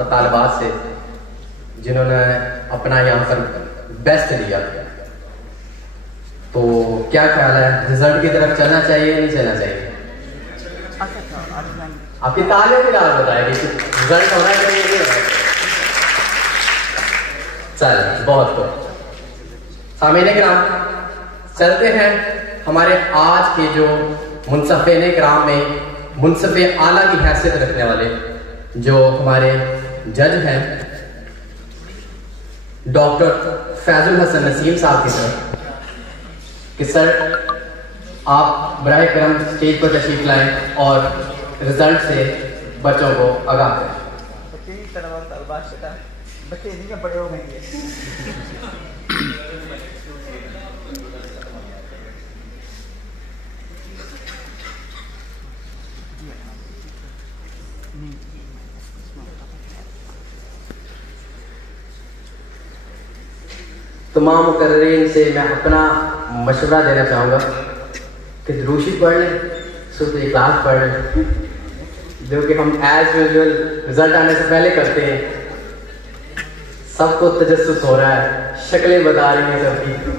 اور طالبات سے جنہوں نے اپنا یہاں پر بیسٹ دیا. تو کیا خیال ہے, رزلٹ کی طرف چلنا چاہیے یا نہیں چلنا چاہیے؟ آپ کی تعلیم بھی آپ بتائیں کہ رزلٹ ہونا چاہیے نہیں ہونا چاہیے. چل بہت بہت سامعین کرام, چلتے ہیں ہمارے آج کے جو منصفین کرام میں منصف اعلیٰ کی حیثیت رکھنے والے جو ہمارے جج ہیں ڈاکٹر فیض الحسن نسیم صاحب کی طرف کہ سر آپ براہ کرم اسٹیج پر تشریف لائیں اور رزلٹ سے بچوں کو آگاہ کریں. بچے نہیں بڑے ہو گئے. تمام مقررین سے میں اپنا مشورہ دینا چاہوں گا کہ دروشی پڑھ لیں, سورۃ اخلاص پڑھ لیں, جو کہ ہم ایز یوزول رزلٹ آنے سے پہلے کرتے ہیں. سب کو تجسس ہو رہا ہے, شکلیں بتا رہی ہیں سب کی.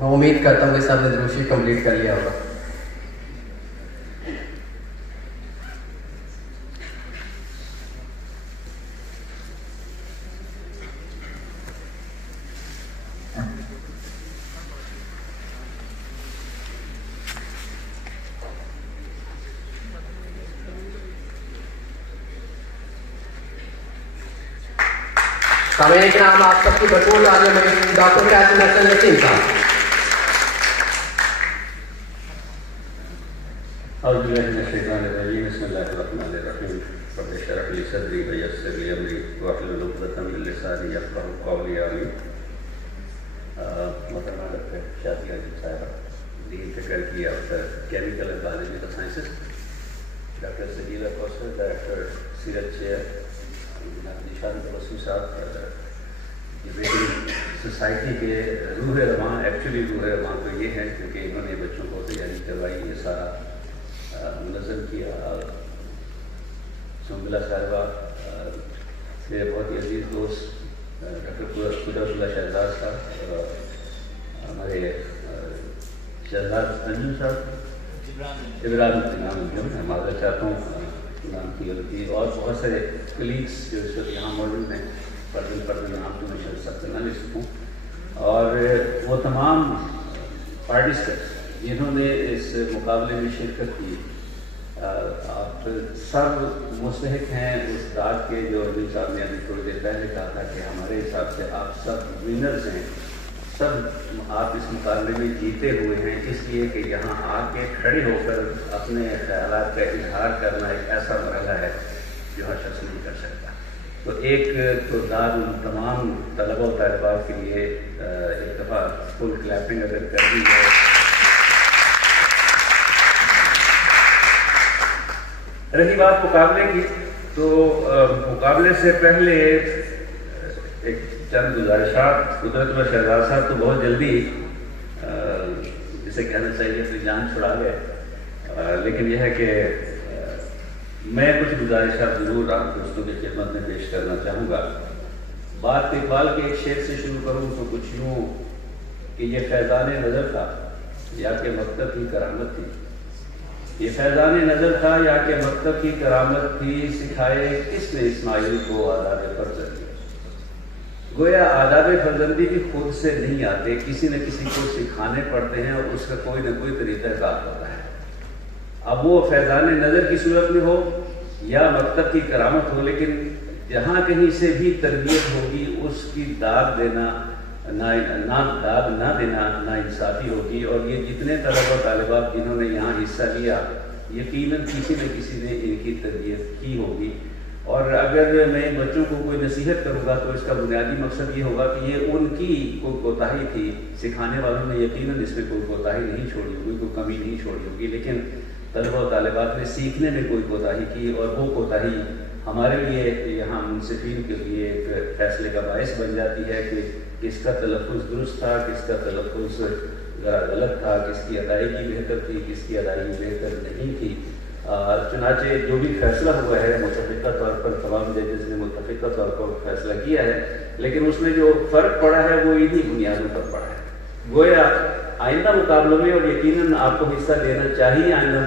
میں امید کرتا ہوں کہ سب نے دروشی کمپلیٹ کر لیا ہوگا. سامعین کرام, آپ سب کی بھرپور تعلیم میں ڈاکٹر فیض الحسن نسیم صاحب. اعوذ باللہ من الشیطان الرجیم, بسم اللہ الرحمن الرحیم. رب اشرح لی صدری ویسر لی امری واحلل عقدۃ من لسانی یفقهوا قولی. آمین. محترمہ ڈاکٹر شازیہ عجیب صاحبہ, dean faculty of chemical and biological sciences, doctor Sajida Kausar, director Seerat chair, جناب ذیشان تبسم صاحب, سوسائٹی کے روح رواں. ایکچولی روح رواں تو یہ ہے کیونکہ انہوں نے بچوں کو تیاری کروائی, یہ سارا منظم کیا. سنبلہ صاحبہ, میرے بہت ہی عزیز دوست ڈاکٹر قدرت اللہ شہزاد صاحب, ہمارے شہزاد انجم صاحب, ابراہیم میں معذرت چاہتا ہوں نام کی غلطی, اور بہت سارے کلیگس جو اس وقت یہاں موجود ہیں, پردن نام تو میں شاید سب سے نہ لے سکوں, اور وہ تمام پارٹیسپینٹس جنہوں نے اس مقابلے میں شرکت کی. آپ سب مستحق ہیں اس بات کے جو ابھی صاحب نے ابھی تھوڑی دیر پہلے کہا تھا کہ ہمارے حساب سے آپ سب ونرز ہیں, سب آپ اس مقابلے میں جیتے ہوئے ہیں, اس لیے کہ یہاں آ کے کھڑے ہو کر اپنے خیالات کا اظہار کرنا ایک ایسا مرحلہ ہے جو ہر شخص نہیں کر سکتا. تو ایک کردار ان تمام طلبہ و طالبات کے لیے ایک دفعہ فل کلیپنگ اگر کر دی جائے. رہی بات مقابلے کی, تو مقابلے سے پہلے ایک چند گزارشات. قدرت اللہ شہزاد صاحب تو بہت جلدی جسے کہنا چاہیے اپنی جان چھڑا گئے, لیکن یہ ہے کہ میں کچھ گزارشات ضرور آپ دوستوں کی خدمت میں پیش کرنا چاہوں گا. بات اقبال کے ایک شعر سے شروع کروں تو کچھ یوں کہ یہ فیضان نظر تھا یا کہ مکتب کی کرامت تھی, یہ فیضان نظر تھا یا کہ مکتب کی کرامت تھی, سکھائے کس نے اسماعیل کو آداب فرض کیا. گویا آداب فرزندی بھی خود سے نہیں آتے، کسی نہ کسی کو سکھانے پڑتے ہیں اور اس کا کوئی نہ کوئی طریقہ کار ہوتا ہے۔ اب وہ فیضان نظر کی صورت میں ہو یا مکتب کی کرامت ہو، لیکن جہاں کہیں سے بھی تربیت ہوگی اس کی داد دینا داد نہ دینا نا انصافی ہوگی۔ اور یہ جتنے طلبہ و طالبات جنہوں نے یہاں حصہ لیا، یقیناً کسی نہ کسی نے ان کی تربیت کی ہوگی۔ اور اگر میں بچوں کو کوئی نصیحت کروں گا تو اس کا بنیادی مقصد یہ ہوگا کہ یہ ان کی کوئی کوتاہی تھی، سکھانے والوں نے یقیناً اس میں کوئی کوتاہی نہیں چھوڑی ہوگی، کوئی کمی نہیں چھوڑی ہوگی، لیکن طلبہ و طالبات نے سیکھنے میں کوئی کوتاہی کی، اور وہ کوتاہی ہمارے لیے یہاں منصفین کے لیے ایک فیصلے کا باعث بن جاتی ہے کہ کس کا تلفظ درست تھا، کس کا تلفظ غلط تھا، کس کی ادائیگی بہتر تھی، کس کی ادائیگی بہتر نہیں تھی۔ چنانچہ جو بھی فیصلہ ہوا ہے متفقہ طور پر تمام ججز نے متفقہ طور پر فیصلہ کیا ہے، لیکن اس میں جو فرق پڑا ہے وہ انہی بنیادوں پر پڑا ہے۔ گویا آئندہ مقابلوں میں، اور یقیناً آپ کو حصہ لینا چاہیے آئندہ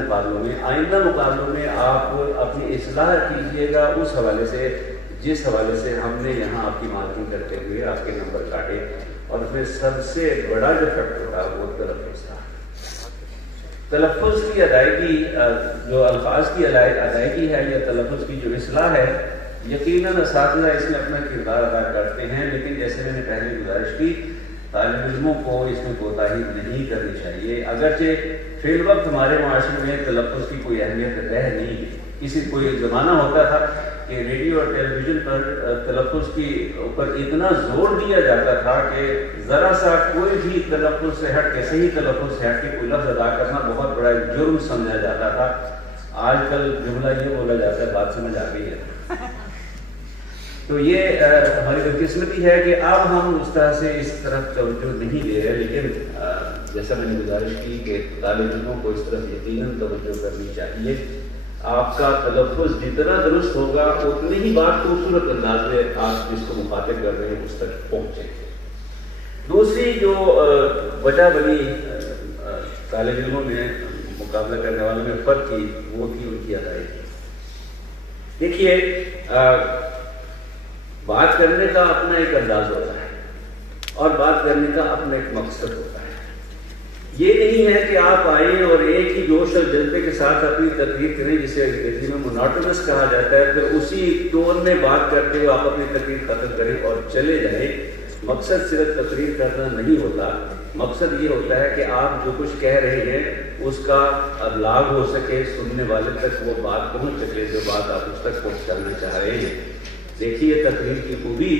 مقابلوں میں آپ اپنی اصلاح کیجیے گا اس حوالے سے جس حوالے سے ہم نے یہاں آپ کی مارکنگ کرتے ہوئے آپ کے نمبر کاٹے، اور اس میں سب سے بڑا جو فیکٹر تھا وہ تلفظ تھا۔ تلفظ کی ادائیگی، جو الفاظ کی ادائیگی ہے یا تلفظ کی جو اصلاح ہے، یقیناً اساتذہ اس میں اپنا کردار ادا کرتے ہیں، لیکن جیسے میں نے پہلے گزارش کی، طالب علموں کو اس میں کوتاہی نہیں کرنی چاہیے۔ اگرچہ فی الوقت ہمارے معاشرے میں تلفظ کی کوئی اہمیت رہ نہیں ہے، کسی کوئی زمانہ ہوتا تھا کہ ریڈیو اور ٹیلی ویژن پر تلفظ کی اوپر اتنا زور دیا جاتا تھا کہ ذرا سا کوئی بھی تلفظ سے ہٹ کے، صحیح تلفظ سے ہٹ کے کوئی لفظ ادا کرنا بہت بڑا جرم سمجھا جاتا تھا۔ آج کل جملہ یہ بولا جاتا ہے، بات سمجھ آ گئی ہے۔ تو یہ ہماری بدقسمتی ہے کہ اب ہم اس طرح سے اس طرف توجہ نہیں دے رہے، لیکن جیسا میں نے گزارش کی کہ طالب علموں کو اس طرف یقیناً توجہ کرنی چاہیے۔ آپ کا تلفظ جتنا درست ہوگا اتنی ہی بات خوبصورت انداز میں آپ جس کو مخاطب کر رہے ہیں اس تک پہنچیں گے۔ دوسری جو وجہ بنی طالب علموں میں مقابلہ کرنے والوں میں فرق کی، وہ تھی ان کی ادائیگی۔ دیکھیے، بات کرنے کا اپنا ایک انداز ہوتا ہے اور بات کرنے کا اپنا ایک مقصد ہوتا ہے۔ یہ نہیں ہے کہ آپ آئیں اور ایک ہی جوش اور جذبے کے ساتھ اپنی تقریر کریں، جسے انگریزی میں مونوٹونس کہا جاتا ہے، پھر اسی ٹون میں بات کرتے ہوئے آپ اپنی تقریر ختم کریں اور چلے جائیں۔ مقصد صرف تقریر کرنا نہیں ہوتا، مقصد یہ ہوتا ہے کہ آپ جو کچھ کہہ رہے ہیں اس کا ابلاغ ہو سکے، سننے والے تک وہ بات پہنچ سکے جو بات آپ اس تک پہنچانا چاہ رہے ہیں۔ دیکھیے تقریر کی خوبی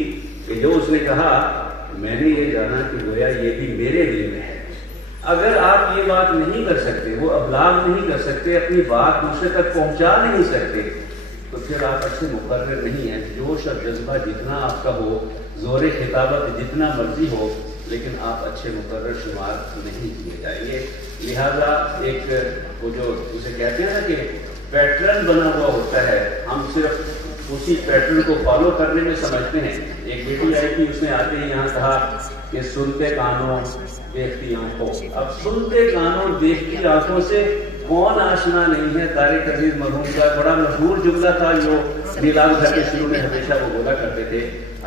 کہ جو اس نے کہا، میں نے یہ جانا کہ گویا یہ بھی میرے دل میں ہے۔ اگر آپ یہ بات نہیں کر سکتے، وہ ابلاغ نہیں کر سکتے، اپنی بات دوسرے تک پہنچا نہیں سکتے، تو پھر آپ اچھے مقرر نہیں ہیں۔ جوش اور جذبہ جتنا آپ کا ہو، زور خطابت جتنا مرضی ہو، لیکن آپ اچھے مقرر شمار نہیں کیے جائیں گے۔ لہذا ایک وہ جو اسے کہتے ہیں نا کہ پیٹرن بنا ہوا ہوتا ہے، ہم صرف اسی پیٹرن کو فالو کرنے میں سمجھتے ہیں۔ ایک بیٹی آئی تھی، اس نے آتے ہی یہاں کہا کہ سنتے کانوں دیکھتی آنکھوں۔ اب سنتے کانوں دیکھتی آنکھوں سے کون آشنا نہیں ہے؟ طارق عزیز مرحوم کا بڑا مشہور جملہ تھا جو نیلام گھر کے شروع میں ہمیشہ وہ بولا کرتے تھے،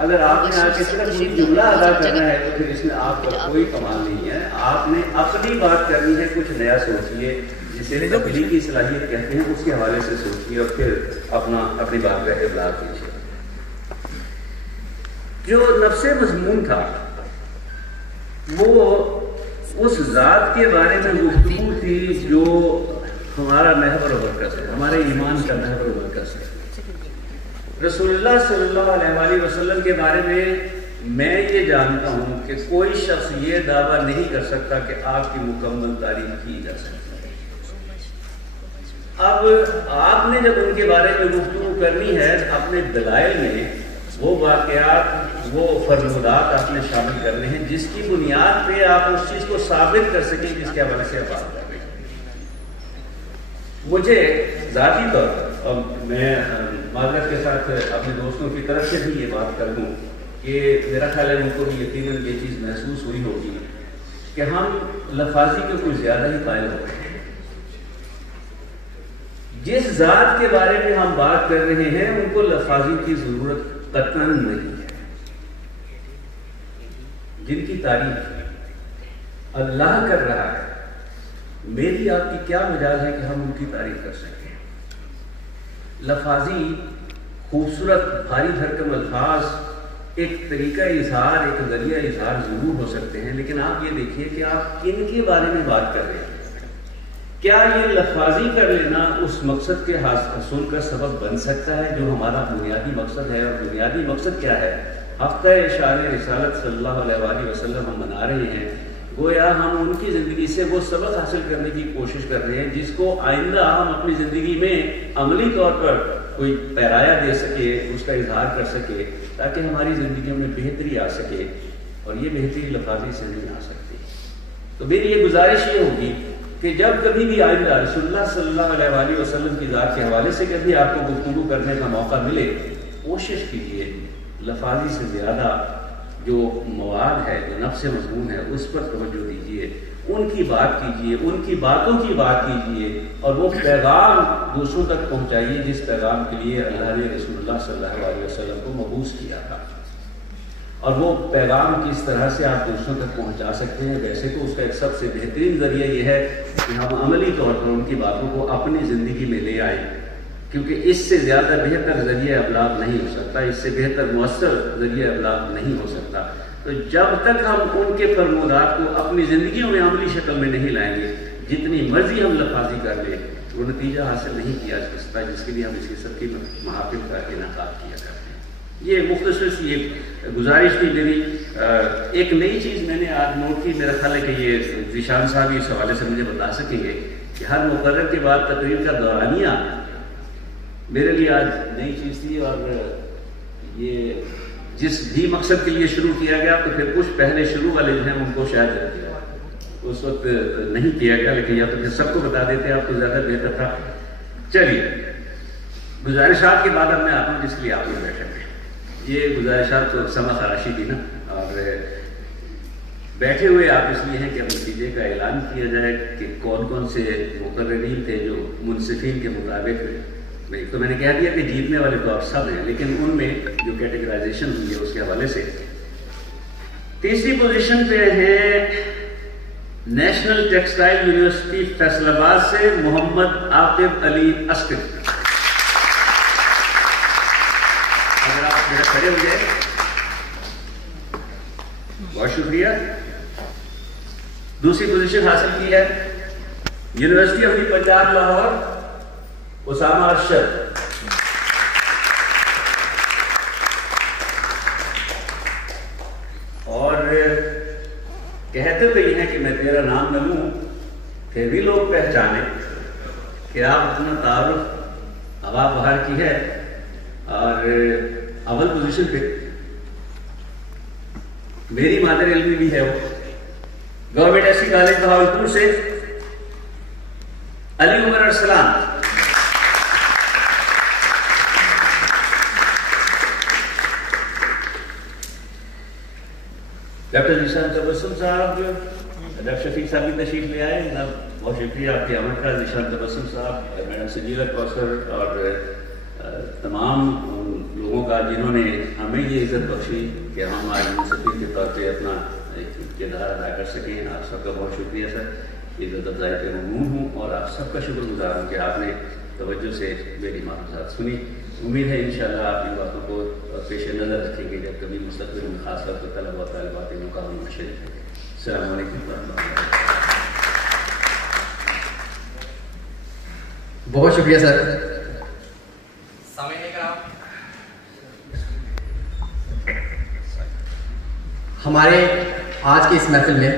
اگر آپ نے آ کے صرف یہ جملہ ادا کرنا ہے تو پھر اس میں آپ کا کوئی کمال نہیں ہے۔ آپ نے اپنی بات کرنی ہے، کچھ نیا سوچیے، جسے تبلیغی صلاحیت کہتے ہیں، اس کے حوالے سے سوچیے اور پھر اپنی بات کا ابلاغ کیجیے۔ جو نفس مضمون تھا وہ اس ذات کے بارے میں گفتگو تھی جو ہمارا محور و مرکز ہے، ہمارے ایمان کا محور و مرکز ہے۔ رسول اللہ صلی اللہ علیہ وآلہ وسلم کے بارے میں یہ جانتا ہوں کہ کوئی شخص یہ دعویٰ نہیں کر سکتا کہ آپ کی مکمل تعریف کی جا سکتی۔ اب آپ نے جب ان کے بارے میں گفتگو کرنی ہے، اپنے دلائل میں وہ واقعات، وہ فرمودات آپ نے شامل کرنے ہیں جس کی بنیاد پہ آپ اس چیز کو ثابت کر سکیں جس کے حوالے سے بات کر رہے ہیں۔ مجھے ذاتی طور پر، اور میں معذرت کے ساتھ اپنے دوستوں کی طرف سے بھی یہ بات کر دوں کہ میرا خیال ہے ان کو بھی یقیناً یہ چیز محسوس ہوئی ہوگی کہ ہم لفاظی کے کچھ زیادہ ہی قائل ہو گئے ہیں۔ جس ذات کے بارے میں ہم بات کر رہے ہیں ان کو لفاظی کی ضرورت قطعاً نہیں ہے۔ جن کی تعریف اللہ کر رہا ہے، میری آپ کی کیا مجال ہے کہ ہم ان کی تعریف کر سکیں؟ لفاظی خوبصورت بھاری بھرکم الفاظ ایک طریقہ اظہار، ایک ذریعہ اظہار ضرور ہو سکتے ہیں، لیکن آپ یہ دیکھیے کہ آپ کن کے بارے میں بات کر رہے ہیں۔ کیا یہ لفاظی کر لینا اس مقصد کے حصول کا سبب بن سکتا ہے جو ہمارا بنیادی مقصد ہے؟ اور بنیادی مقصد کیا ہے؟ ہفتہ اشعار رسالت صلی اللہ علیہ وآلہ وسلم ہم منا رہے ہیں، گویا ہم ان کی زندگی سے وہ سبق حاصل کرنے کی کوشش کر رہے ہیں جس کو آئندہ ہم اپنی زندگی میں عملی طور پر کوئی پیرایا دے سکے، اس کا اظہار کر سکے، تاکہ ہماری زندگیوں میں بہتری آ سکے، اور یہ بہتری لفاظی سے نہیں آ سکتی۔ تو میری یہ گزارش یہ ہوگی کہ جب کبھی بھی آئندہ رسول اللہ صلی اللہ علیہ وآلہ وسلم کی ذات کے حوالے سے کبھی آپ کو گفتگو کرنے کا موقع ملے، کوشش کیجیے لفاظی سے زیادہ جو مواد ہے، جو نفس مضمون ہے، اس پر توجہ دیجیے، ان کی بات کیجیے، ان کی باتوں کی بات کیجیے، اور وہ پیغام دوسروں تک پہنچائیے جس پیغام کے لیے اللہ نے رسول اللہ صلی اللہ علیہ وسلم کو مبعوث کیا تھا۔ اور وہ پیغام کس طرح سے آپ دوسروں تک پہنچا سکتے ہیں؟ ویسے تو اس کا ایک سب سے بہترین ذریعہ یہ ہے کہ ہم عملی طور پر ان کی باتوں کو اپنی زندگی میں لے آئیں، کیونکہ اس سے زیادہ بہتر ذریعہ ابلاغ نہیں ہو سکتا، اس سے بہتر مؤثر ذریعہ ابلاغ نہیں ہو سکتا۔ تو جب تک ہم ان کے فرمودات کو اپنی زندگیوں میں عملی شکل میں نہیں لائیں گے، جتنی مرضی ہم لفاظی کر لیں، وہ نتیجہ حاصل نہیں کیا جا سکتا جس کے لیے ہم اس قسم کی محافل کا انعقاد کیا کرتے ہیں۔ یہ مختصر سی ایک گزارش تھی میری۔ ایک نئی چیز میں نے آج نوٹ کی، میرا خیال ہے کہ یہ ذیشان صاحب اس حوالے سے مجھے بتا سکیں گے کہ ہر مقرر کے بعد تقریر کا دورانیہ میرے لیے آج نئی چیز تھی، اور یہ جس بھی مقصد کے لیے شروع کیا گیا تو پھر کچھ پہلے شروع والے جو ہیں ان کو شاید اس وقت نہیں کیا گیا، لیکن یا تو پھر سب کو بتا دیتے آپ کو زیادہ بہتر تھا۔ چلیے گزارشات کے بعد اب میں آتا ہوں جس کے لیے آپ لوگ بیٹھے ہیں۔ یہ گزارشات تو سما خراشی تھی نا، اور بیٹھے ہوئے آپ اس لیے ہیں کہ اب نتیجے کا اعلان کیا جائے کہ کون کون سے مقررین تھے جو منصفین کے مطابق، تو میں نے کہہ دیا کہ جیتنے والے تو آپ سب ہیں، لیکن ان میں جو کیٹیگرائزیشن ہوئی ہے اس کے حوالے سے تیسری پوزیشن پہ ہے نیشنل ٹیکسٹائل یونیورسٹی فیصل آباد سے محمد عاقب علی اسکر۔ اگر آپ میرے کھڑے ہو گئے، بہت شکریہ۔ دوسری پوزیشن حاصل کی ہے university of the Punjab Lahore, Usama Arshad. اور کہتے تو یہ ہیں کہ میں تیرا نام نہ لوں، پھر بھی لوگ پہچانے کہ آپ اپنا تعارف ہوا بہار کی ہے۔ اور اول پوزیشن پہ میری مادر علمی بھی ہے، وہ government S C college Bahawalpur سے علی عمر ارسلان۔ ڈاکٹر ذیشان تبسم صاحب، ڈاکٹر شفیق صاحب بھی تشریف لے آئے، جناب بہت شکریہ آپ کی آمد کا۔ ذیشان تبسم صاحب، میڈم سجیرہ کوثر اور تمام لوگوں کا جنہوں نے ہمیں یہ عزت بخشی کہ ہم آج منصفین کے طور پہ اپنا ایک کردار ادا کر سکیں، آپ سب کا بہت شکریہ سر۔ عزت افزائی پہ ممنون ہوں، اور آپ سب کا شکر گزار ہوں کہ آپ نے توجہ سے میری معلومات سنی۔ امید ہے انشاءاللہ آپ ان باتوں کو پیش نظر رکھیں گے جب کبھی مستقبل میں خاص طور پر طلبہ و طالبات مقابلے میں شریک ہوں گے۔ السلام علیکم ورحمۃ اللہ۔ بہت شکریہ سر۔ سامعین کرام، ہمارے آج کی اس محفل میں